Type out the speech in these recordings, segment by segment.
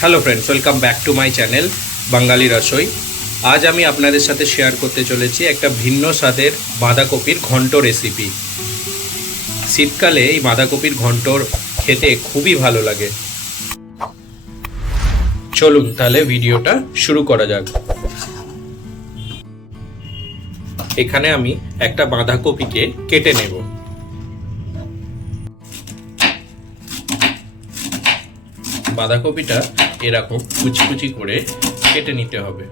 Hello friends, welcome back to my channel Bangali Rasoi. আজ আমি আপনাদের সাথে শেয়ার করতে চলেছি একটা ভিন্ন স্বাদের বাঁধাকপির ঘন্ট রেসিপি। শীতকালে এই বাঁধাকপির ঘন্ট খেতে খুবই ভালো লাগে। চলুন তাহলে ভিডিওটা শুরু করা যাক। এখানে আমি একটা বাঁধাকপিকে কেটে নেব। বাঁধাকপিটা এরকম কুচি কুচি করে কেটে নিতে হবে।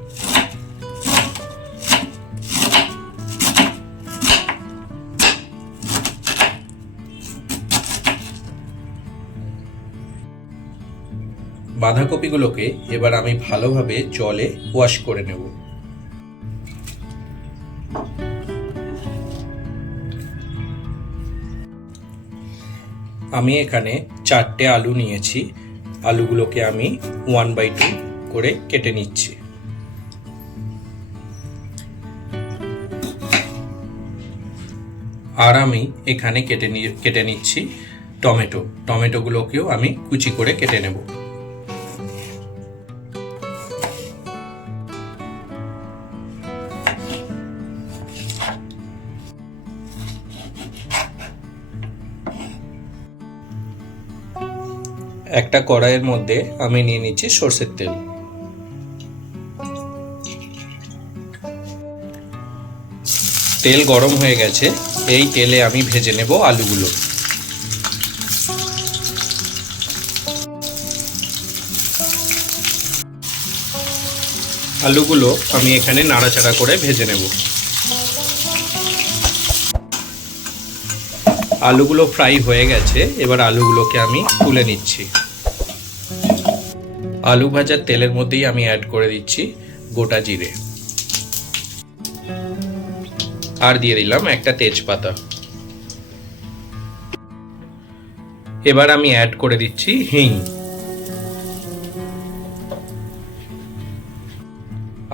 বাঁধাকপিগুলোকে এবার আমি ভালোভাবে জলে ওয়াশ করে নেব। আমি এখানে 4টে আলু নিয়েছি। আলুগুলোকে আমি 1/2 করে কেটে নিচ্ছি। আর আমি এখানে কেটে নিচ্ছি টমেটোগুলোকেও আমি কুচি করে কেটে নেব। একটা কড়াইয়ের মধ্যে আমি নিয়ে নিচ্ছি সরষের তেল। তেল গরম হয়ে গেছে, এই তেলে আমি ভেজে নেব আলুগুলো। আলুগুলো আমি এখানে নাড়াচাড়া করে ভেজে নেব। আলুগুলো ফ্রাই হয়ে গেছে, এবার আলুগুলোকে আমি তুলে নিচ্ছি। আলু ভাজার তেলের মধ্যেই আমি অ্যাড করে দিচ্ছি গোটা জিরে, আর দিয়ে দিলাম একটা তেজপাতা। এবার আমি অ্যাড করে দিচ্ছি হিং,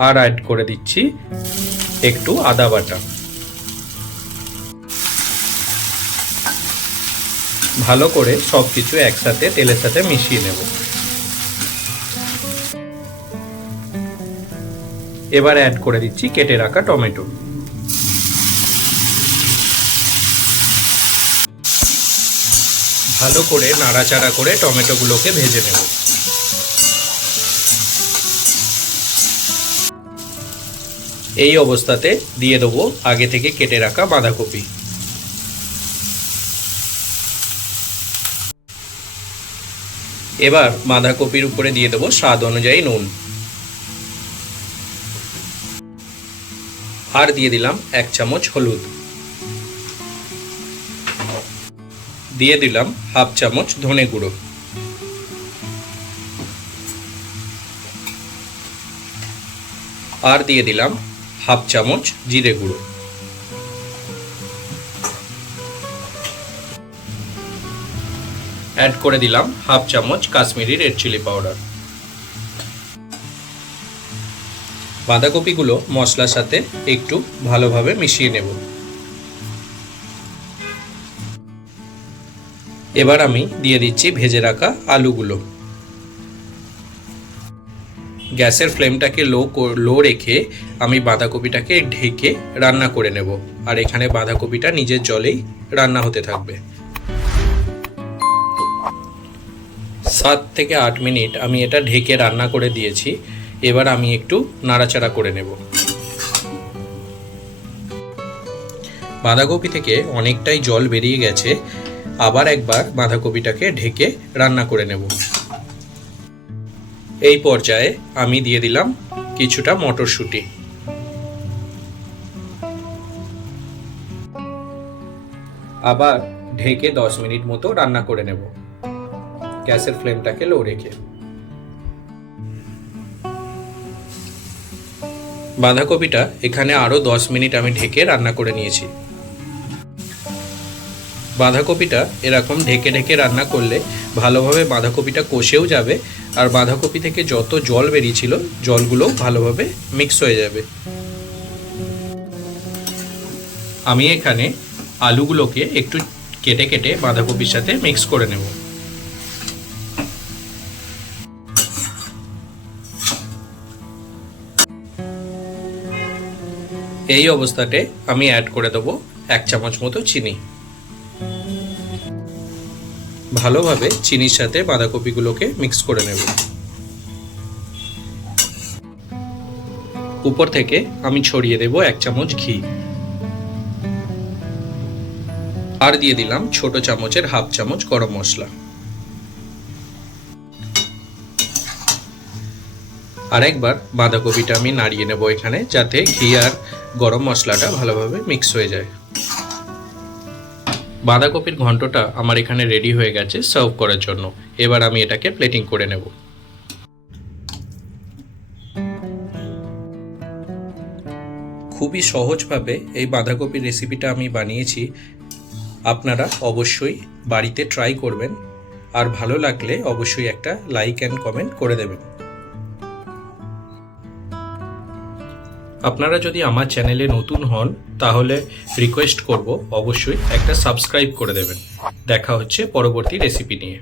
আর অ্যাড করে দিচ্ছি একটু আদা বাটা। ভালো করে সবকিছু একসাথে তেলের সাথে মিশিয়ে নেব। এবার অ্যাড করে দিচ্ছি কেটে রাখা টমেটো। ভালো করে নাড়াচাড়া করে টমেটোগুলোকে ভেজে নেব। এই অবস্থাতে দিয়ে দেবো আগে থেকে কেটে রাখা বাঁধাকপি। এবার বাঁধাকপির উপরে দিয়ে দেবো স্বাদ অনুযায়ী নুন, আর দিয়ে দিলাম 1 চামচ হলুদ, দিয়ে দিলাম 1/2 চামচ ধনে গুঁড়ো, আর দিয়ে দিলাম 1/2 চামচ জিরে গুঁড়ো। অ্যাড করে দিলাম 1/2 চামচ কাশ্মীরি রেড চিলি পাউডার। বাঁধাকপিগুলো মশলার সাথে একটু ভালোভাবে মিশিয়ে নেব। এবার আমি দিয়ে দিচ্ছি ভেজে রাখা আলুগুলো। গ্যাসের ফ্লেমটাকে লো রেখে আমি বাঁধাকপিটাকে ঢেকে রান্না করে নেব, আর এখানে বাঁধাকপিটা নিজের জলেই রান্না হতে থাকবে। 7 থেকে 8 মিনিট আমি এটা ঢেকে রান্না করে দিয়েছি। এবার আমি একটু নাড়াচাড়া করে নেব। বাঁধাকপি থেকে অনেকটাই জল বেরিয়ে গেছে, আবার একবার বাঁধাকপিটাকে ঢেকে রান্না করে নেব। এই পর্যায়ে আমি দিয়ে দিলাম কিছুটা মটরশুঁটি। আবার ঢেকে 10 মিনিট মতো রান্না করে নেব, গ্যাসের ফ্লেমটাকে লো রেখে। বাঁধাকপিটা এখানে আরো 10 মিনিট আমি ঢেকে রান্না করে নিয়েছি। বাঁধাকপিটা এরকম ঢেকে ঢেকে রান্না করলে ভালোভাবে বাঁধাকপিটা কষেও যাবে, আর বাঁধাকপি থেকে যত জল বেরিয়েছিল জলগুলো ভালোভাবে মিক্স হয়ে যাবে। আমি এখানে আলুগুলোকে একটু কেটে কেটে বাঁধাকপির সাথে মিক্স করে নেব। এই অবস্থাতে আমি অ্যাড করে দেবো 1 চামচ মতো চিনি। ভালোভাবে চিনির সাথে বাঁধাকপিগুলোকে মিক্স করে নেব। উপর থেকে আমি ছড়িয়ে দেব 1 চামচ ঘি, আর দিয়ে দিলাম ছোট চামচের হাফ চামচ গরম মশলা। আর একবার বাঁধাকপিটা আমি নাড়িয়ে নেব এখানে, যাতে ঘি আর গরম মশলাটা ভালোভাবে মিক্স হয়ে যায়। বাঁধাকপির ঘন্টটা আমার এখানে রেডি হয়ে গেছে সার্ভ করার জন্য। এবার আমি এটাকে প্লেটিং করে নেব। খুবই সহজভাবে এই বাঁধাকপির রেসিপিটা আমি বানিয়েছি। আপনারা অবশ্যই বাড়িতে ট্রাই করবেন, আর ভালো লাগলে অবশ্যই একটা লাইক অ্যান্ড কমেন্ট করে দেবেন। আপনারা যদি আমার চ্যানেলে নতুন হন তাহলে রিকোয়েস্ট করব অবশ্যই একটা সাবস্ক্রাইব করে দেবেন। দেখা হচ্ছে পরবর্তী রেসিপি নিয়ে।